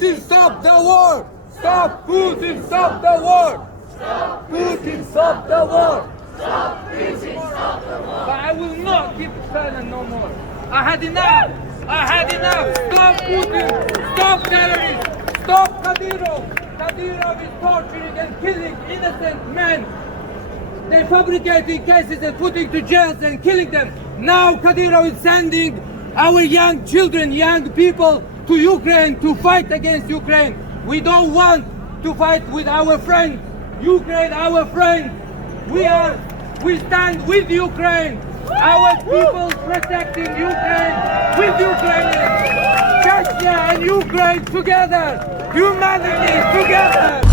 Putin, stop the war! Stop Putin, stop the war! Stop Putin, stop the war! Stop Putin, stop the war! But I will not keep silent no more. I had enough! I had enough! Stop Putin! Stop terrorists! Stop Kadyrov! Kadyrov is torturing and killing innocent men. They're fabricating cases and putting to jails and killing them. Now Kadyrov is sending our young children, young people to Ukraine to fight against Ukraine. We don't want to fight with our friends. Ukraine, our friend. We stand with Ukraine. Our people protecting Ukraine with Ukrainians. Chechnya and Ukraine together. Humanity together.